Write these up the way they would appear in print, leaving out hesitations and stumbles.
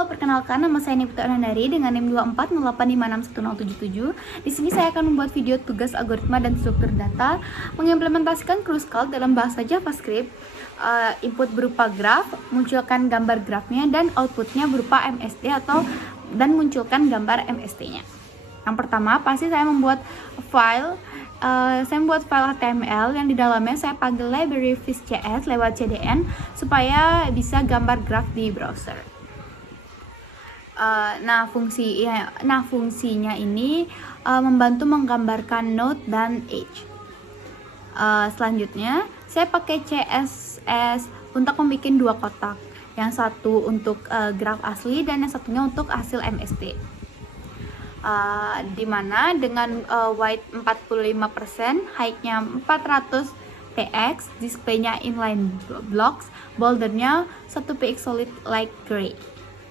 Halo, perkenalkan nama saya Nipta Nandari dengan NIM 240856177. Di sini saya akan membuat video tugas algoritma dan struktur data, mengimplementasikan Crucial dalam bahasa JavaScript, input berupa graf, munculkan gambar grafnya, dan outputnya berupa MSD dan munculkan gambar MSD-nya. Yang pertama, pasti saya membuat file HTML yang di dalamnya saya pakai library Vue.js lewat CDN supaya bisa gambar graf di browser. Fungsinya ini membantu menggambarkan node dan edge. Selanjutnya, saya pakai CSS untuk membuat dua kotak. Yang satu untuk graf asli dan yang satunya untuk hasil MSD. Dimana dengan width 45%, height-nya 400 px, display-nya inline blocks, bordernya 1 px solid light gray.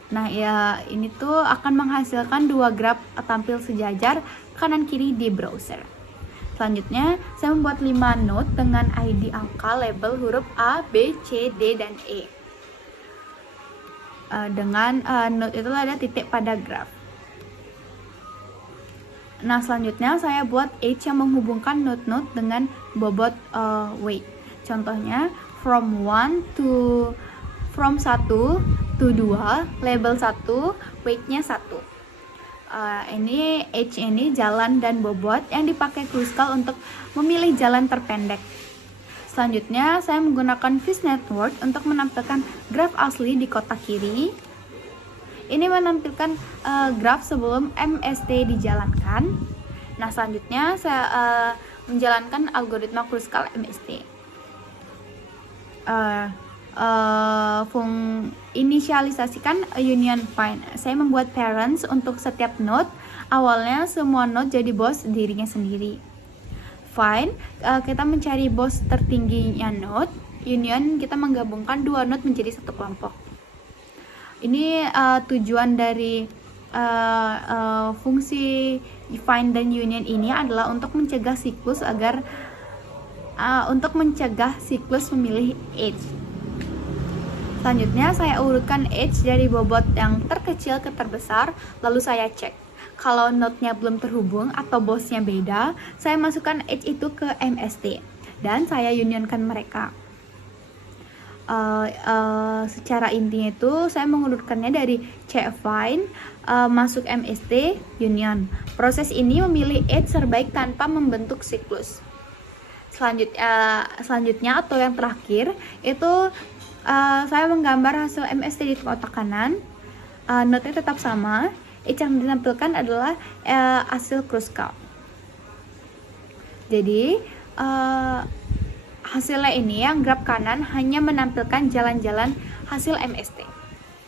Nah, ya ini tuh akan menghasilkan dua graf tampil sejajar kanan kiri di browser. Selanjutnya, saya membuat 5 node dengan ID angka label huruf A, B, C, D, dan E. Dengan node itu ada titik pada graf. Nah, selanjutnya saya buat edge yang menghubungkan node-node dengan bobot weight. Contohnya from 1 to 2, label 1, weight-nya 1. Ini edge ini jalan dan bobot yang dipakai Crucial untuk memilih jalan terpendek. Selanjutnya, saya menggunakan Vue Network untuk menampilkan graf asli di kotak kiri. Ini menampilkan graf sebelum MSD dijalankan. Nah, selanjutnya saya menjalankan algoritma Crucial MSD. Inisialisasikan union find. Saya membuat parents untuk setiap node. Awalnya semua node jadi bos dirinya sendiri. Find, kita mencari bos tertingginya node. Union, kita menggabungkan dua node menjadi satu kelompok. Ini tujuan dari fungsi find dan union ini adalah untuk mencegah siklus memilih edge. Selanjutnya, saya urutkan edge dari bobot yang terkecil ke terbesar, lalu saya cek. Kalau node-nya belum terhubung atau bosnya beda, saya masukkan edge itu ke MSD dan saya unionkan mereka. Secara intinya itu saya mengurutkannya dari find, masuk MSD, union. Proses ini memilih edge terbaik tanpa membentuk siklus. Selanjutnya atau yang terakhir itu saya menggambar hasil MSD di kotak kanan. Node-nya tetap sama. Edge yang ditampilkan adalah hasil Crucial. Jadi hasilnya ini yang graf kanan hanya menampilkan jalan-jalan hasil MSD.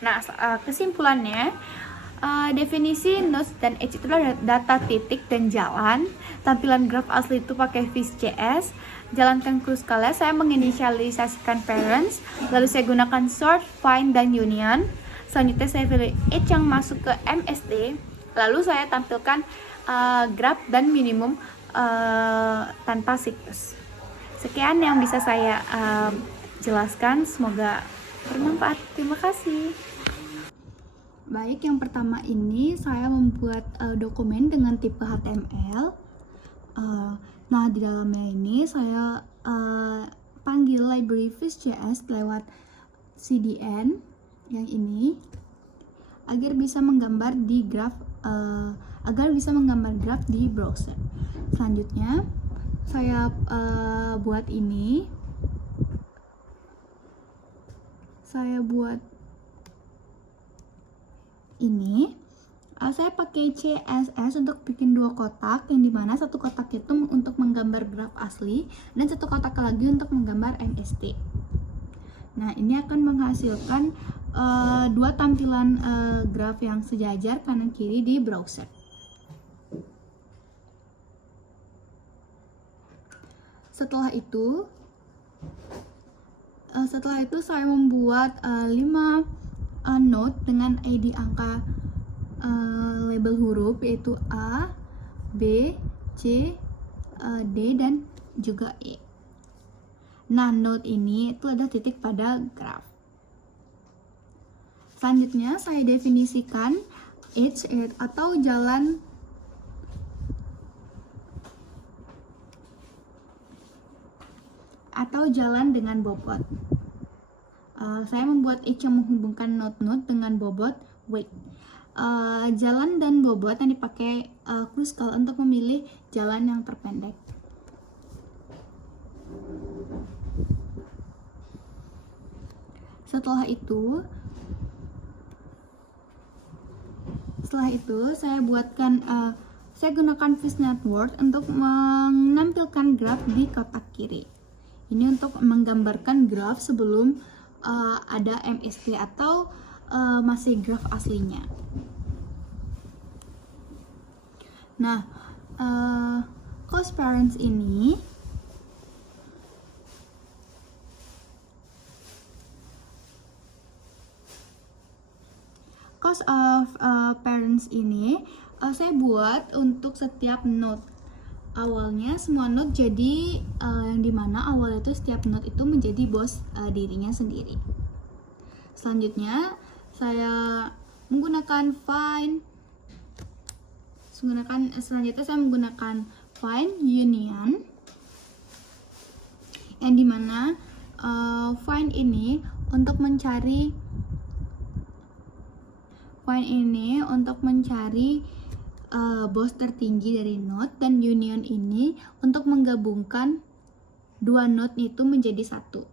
Nah, kesimpulannya, definisi nodes dan edge itu adalah data titik dan jalan. Tampilan graf asli itu pakai Vue.js. Jalankan Crucial, saya menginisialisasikan parents, lalu saya gunakan sort, find, dan union. Selanjutnya saya pilih edge yang masuk ke MSD, lalu saya tampilkan graf dan minimum tanpa siklus. Sekian yang bisa saya jelaskan, semoga bermanfaat. Terima kasih. Baik, yang pertama ini saya membuat dokumen dengan tipe HTML. Nah, di dalamnya ini saya panggil library Vue.js lewat CDN yang ini agar bisa menggambar graf di browser. Selanjutnya saya buat ini. Saya pakai CSS untuk bikin dua kotak, yang dimana satu kotak itu untuk menggambar graf asli dan satu kotak lagi untuk menggambar MSD. Nah, ini akan menghasilkan dua tampilan graf yang sejajar kanan kiri di browser. Setelah itu saya membuat 5 node dengan ID angka label huruf, yaitu A, B, C, D, dan juga E. Nah, node ini itu ada titik pada graf. Selanjutnya saya definisikan edge atau jalan dengan bobot. Saya membuat edge yang menghubungkan node dengan bobot weight. Jalan dan bobot yang dipakai Kruskal untuk memilih jalan yang terpendek. Setelah itu saya gunakan Fish Network untuk menampilkan graf di kotak kiri. Ini untuk menggambarkan graf sebelum ada MST atau masih graf aslinya. Nah, cost parents ini cost of parents ini saya buat untuk setiap node. Awalnya semua node jadi yang dimana awal itu setiap node itu menjadi bos dirinya sendiri. Selanjutnya saya menggunakan find union, yang dimana find ini untuk mencari bos tertinggi dari node, dan union ini untuk menggabungkan dua node itu menjadi satu.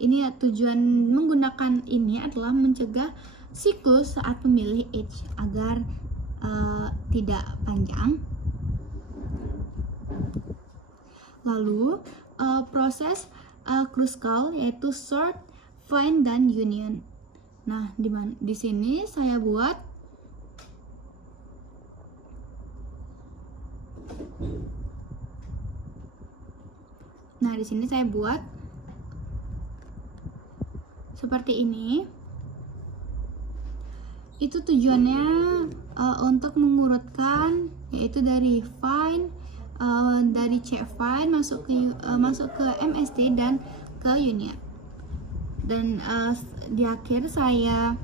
Ini tujuan menggunakan ini adalah mencegah siklus saat memilih edge agar tidak panjang. Lalu proses Kruskal yaitu sort, find, dan union. Nah, di sini saya buat seperti ini. Itu tujuannya untuk mengurutkan, yaitu dari find, dari C find masuk ke MST dan ke union. Dan di akhir saya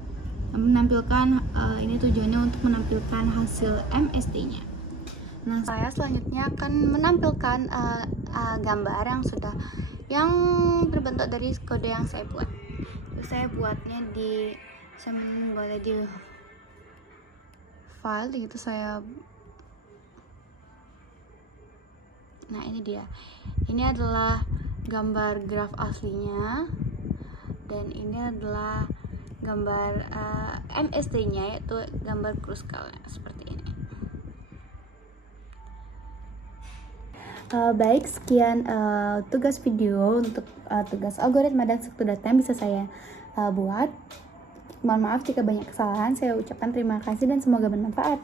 menampilkan ini tujuannya untuk menampilkan hasil MST-nya. Nah, saya selanjutnya akan menampilkan gambar yang terbentuk dari kode yang saya buat. Saya buatnya saya membuatnya di file gitu. Nah, ini dia. Ini adalah gambar graf aslinya, dan ini adalah gambar MST-nya, yaitu gambar Kruskalnya seperti ini. Baik, sekian tugas video untuk tugas algoritma dan struktur data yang bisa saya buat. Mohon maaf jika banyak kesalahan. Saya ucapkan terima kasih dan semoga bermanfaat.